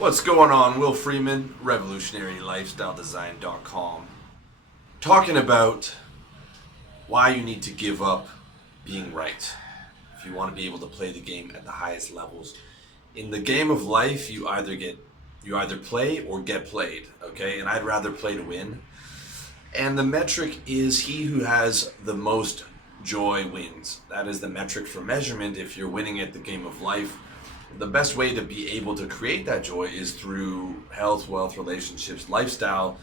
What's going on? Will Freeman, revolutionarylifestyledesign.com, talking about why you need to give up being right if you want to be able to play the game at the highest levels. In the game of life, you either play or get played, okay? And I'd rather play to win. And the metric is he who has the most joy wins. That is the metric for measurement if you're winning at the game of life. The best way to be able to create that joy is through health, wealth, relationships, lifestyle,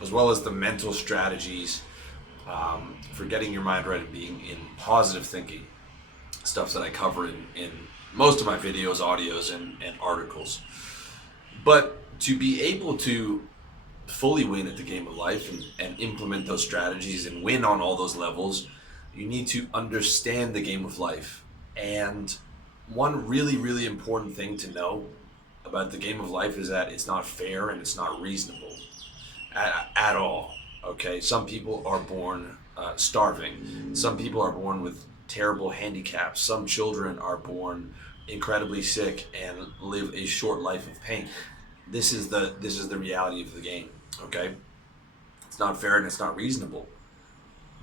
as well as the mental strategies for getting your mind right and being in positive thinking. Stuff that I cover in most of my videos, audios, and articles. But to be able to fully win at the game of life and implement those strategies and win on all those levels, you need to understand the game of life. And one really, really important thing to know about the game of life is that it's not fair and it's not reasonable at all. Okay, some people are born starving. Some people are born with terrible handicaps. Some children are born incredibly sick and live a short life of pain. This is the reality of the game. Okay, it's not fair and it's not reasonable,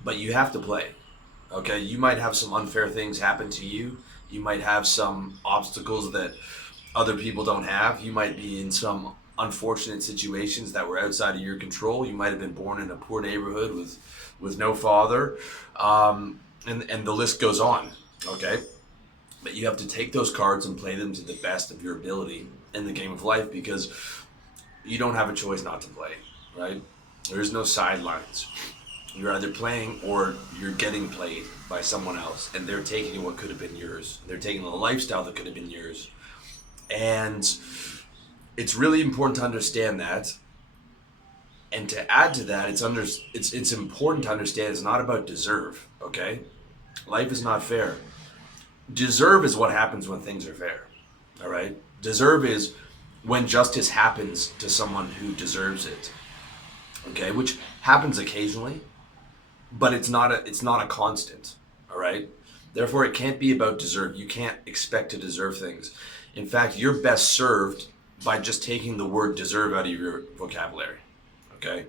but you have to play. Okay, you might have some unfair things happen to you. You might have some obstacles that other people don't have. You might be in some unfortunate situations that were outside of your control. You might have been born in a poor neighborhood with no father, and the list goes on. Okay, but you have to take those cards and play them to the best of your ability in the game of life, because you don't have a choice not to play. Right? There's no sidelines. You're either playing or you're getting played by someone else, and they're taking what could have been yours. They're taking the lifestyle that could have been yours. And it's really important to understand that. And to add to that, it's important to understand it's not about deserve, okay? Life is not fair. Deserve is what happens when things are fair, all right? Deserve is when justice happens to someone who deserves it, okay? Which happens occasionally, but it's not a constant, all right? Therefore, it can't be about deserve. You can't expect to deserve things. In fact, you're best served by just taking the word deserve out of your vocabulary, okay?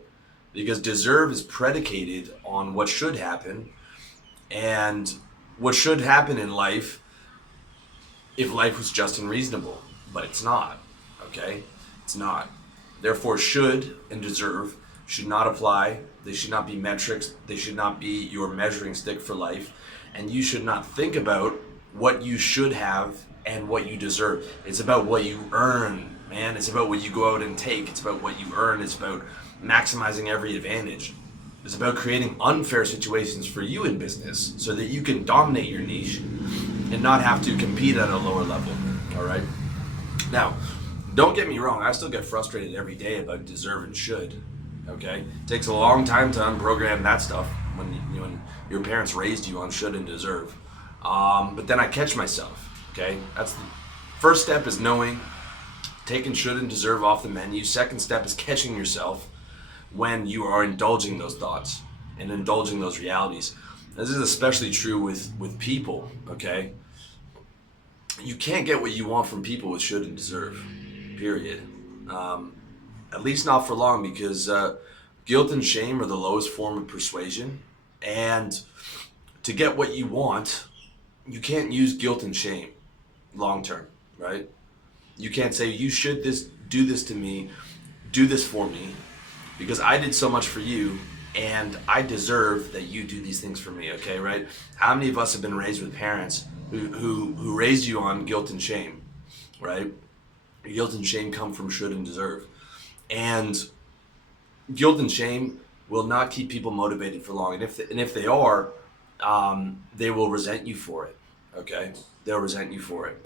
Because deserve is predicated on what should happen, and what should happen in life if life was just and reasonable, but it's not, okay? It's not. Therefore, should and deserve should not apply. They should not be metrics. They should not be your measuring stick for life. And you should not think about what you should have and what you deserve. It's about what you earn, man. It's about what you go out and take. It's about what you earn. It's about maximizing every advantage. It's about creating unfair situations for you in business so that you can dominate your niche and not have to compete at a lower level, all right? Now, don't get me wrong. I still get frustrated every day about deserve and should. Okay, it takes a long time to unprogram that stuff when your parents raised you on should and deserve. But then I catch myself. Okay, that's the first step, is knowing, taking should and deserve off the menu. Second step is catching yourself when you are indulging those thoughts and indulging those realities. This is especially true with people. Okay, you can't get what you want from people with should and deserve. Period. At least not for long, because guilt and shame are the lowest form of persuasion. And to get what you want, you can't use guilt and shame long term, right? You can't say, you should do this to me, do this for me, because I did so much for you, and I deserve that you do these things for me, okay, right? How many of us have been raised with parents who raised you on guilt and shame, right? Guilt and shame come from should and deserve. And guilt and shame will not keep people motivated for long. And if they are, they will resent you for it. Okay, they'll resent you for it.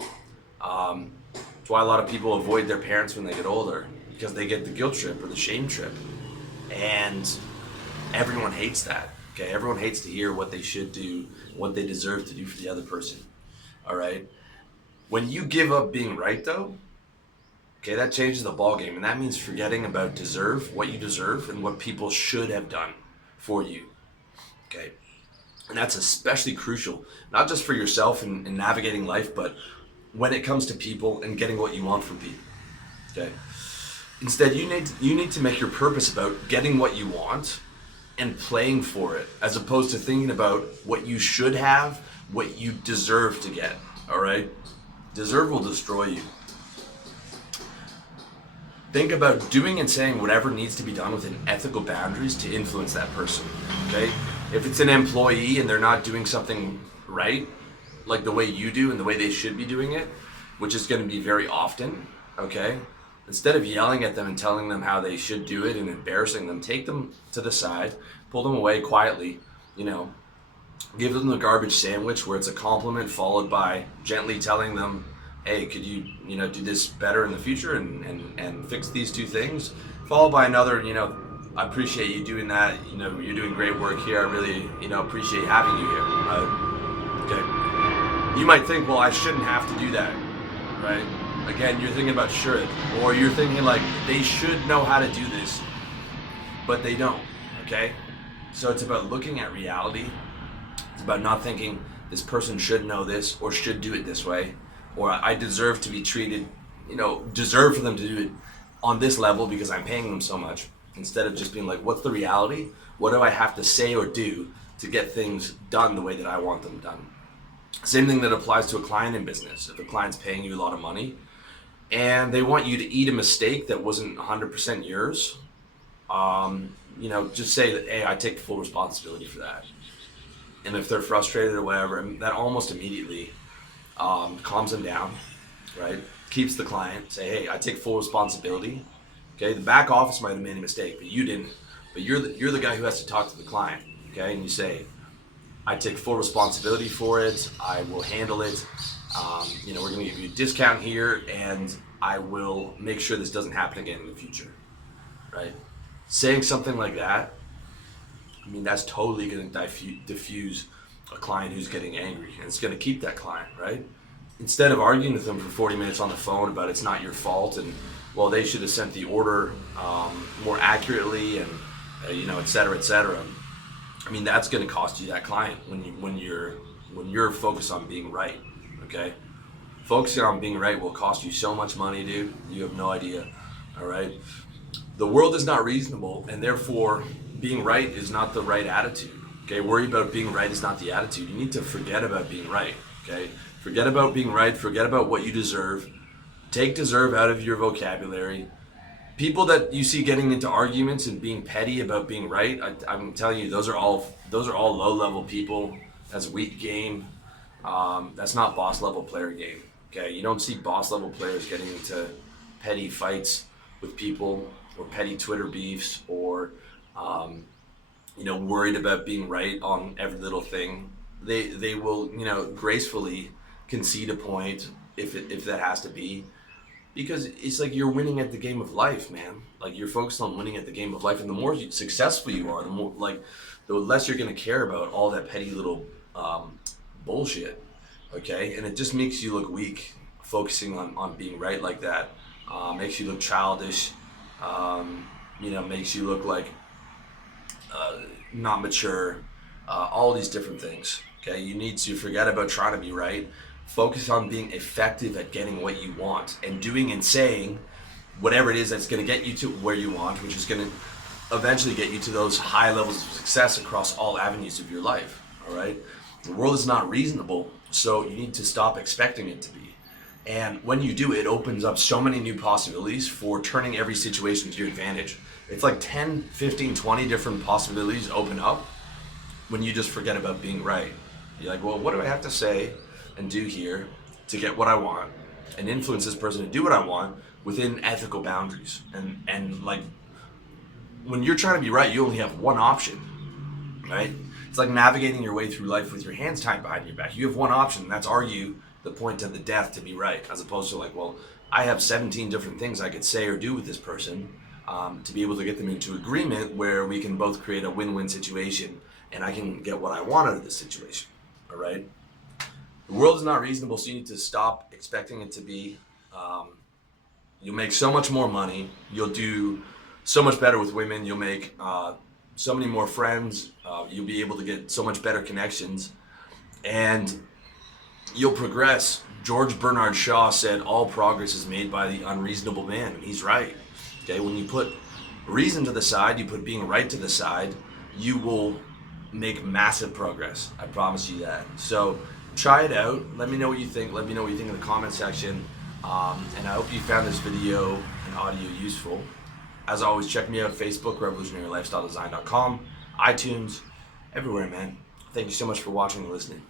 That's why a lot of people avoid their parents when they get older, because they get the guilt trip or the shame trip, and everyone hates that. Okay, everyone hates to hear what they should do, what they deserve to do for the other person. All right. When you give up being right, though, okay, that changes the ball game, and that means forgetting about deserve, what you deserve, and what people should have done for you. Okay, and that's especially crucial, not just for yourself and navigating life, but when it comes to people and getting what you want from people. Okay. Instead, you need to make your purpose about getting what you want and playing for it, as opposed to thinking about what you should have, what you deserve to get. All right. Deserve will destroy you. Think about doing and saying whatever needs to be done within ethical boundaries to influence that person. Okay? If it's an employee and they're not doing something right, like the way you do and the way they should be doing it, which is going to be very often, okay? Instead of yelling at them and telling them how they should do it and embarrassing them, take them to the side, pull them away quietly, you know, give them the garbage sandwich where it's a compliment followed by gently telling them, hey, could you, do this better in the future and fix these two things, followed by another, I appreciate you doing that, you're doing great work here, I really, appreciate having you here. Okay. You might think, well, I shouldn't have to do that, right? Again, you're thinking about should, or you're thinking like they should know how to do this, but they don't, okay? So it's about looking at reality. It's about not thinking this person should know this or should do it this way, or I deserve to be treated, deserve for them to do it on this level because I'm paying them so much. Instead of just being like, what's the reality? What do I have to say or do to get things done the way that I want them done? Same thing that applies to a client in business. If a client's paying you a lot of money and they want you to eat a mistake that wasn't 100% yours, just say that, hey, I take full responsibility for that. And if they're frustrated or whatever, that almost immediately calms them down, right? Keeps the client, say, hey, I take full responsibility. Okay, the back office might have made a mistake, but you didn't. But you're the guy who has to talk to the client, okay? And you say, I take full responsibility for it. I will handle it. We're going to give you a discount here, and I will make sure this doesn't happen again in the future, right? Saying something like that, that's totally going to diffuse a client who's getting angry, and it's going to keep that client, right? Instead of arguing with them for 40 minutes on the phone about it's not your fault and, well, they should have sent the order more accurately and, et cetera, et cetera. That's going to cost you that client when you're focused on being right, okay? Focusing on being right will cost you so much money, dude. You have no idea, all right? The world is not reasonable, and therefore being right is not the right attitude, okay? Worry about being right is not the attitude. You need to forget about being right, okay? Forget about being right. Forget about what you deserve. Take deserve out of your vocabulary. People that you see getting into arguments and being petty about being right, I'm telling you, those are all low-level people. That's weak game. That's not boss-level player game. Okay, you don't see boss-level players getting into petty fights with people or petty Twitter beefs or worried about being right on every little thing. They will gracefully concede a point if that has to be, because it's like you're winning at the game of life, man. Like you're focused on winning at the game of life, and the more successful you are, the less you're gonna care about all that petty little bullshit. Okay, and it just makes you look weak, focusing on being right like that. Makes you look childish. Makes you look like not mature. All these different things. Okay, you need to forget about trying to be right. Focus on being effective at getting what you want and doing and saying whatever it is that's going to get you to where you want, which is going to eventually get you to those high levels of success across all avenues of your life. All right. The world is not reasonable, so you need to stop expecting it to be. And when you do, it opens up so many new possibilities for turning every situation to your advantage. It's like 10, 15, 20 different possibilities open up when you just forget about being right. You're like, well, what do I have to say and do here to get what I want and influence this person to do what I want within ethical boundaries? And like, when you're trying to be right, you only have one option, right? It's like navigating your way through life with your hands tied behind your back. You have one option, and that's argue the point of the death to be right, as opposed to like, well, I have 17 different things I could say or do with this person to be able to get them into agreement where we can both create a win-win situation and I can get what I want out of this situation, all right? The world is not reasonable, so you need to stop expecting it to be. You'll make so much more money. You'll do so much better with women. You'll make so many more friends. You'll be able to get so much better connections. And you'll progress George Bernard Shaw said, all progress is made by the unreasonable man. And he's right. Okay, when you put reason to the side, you put being right to the side, you will make massive progress. I promise you that. So try it out. Let me know what you think. Let me know what you think in the comment section. And I hope you found this video and audio useful. As always, check me out: Facebook, revolutionarylifestyledesign.com, iTunes, everywhere, man. Thank you so much for watching and listening.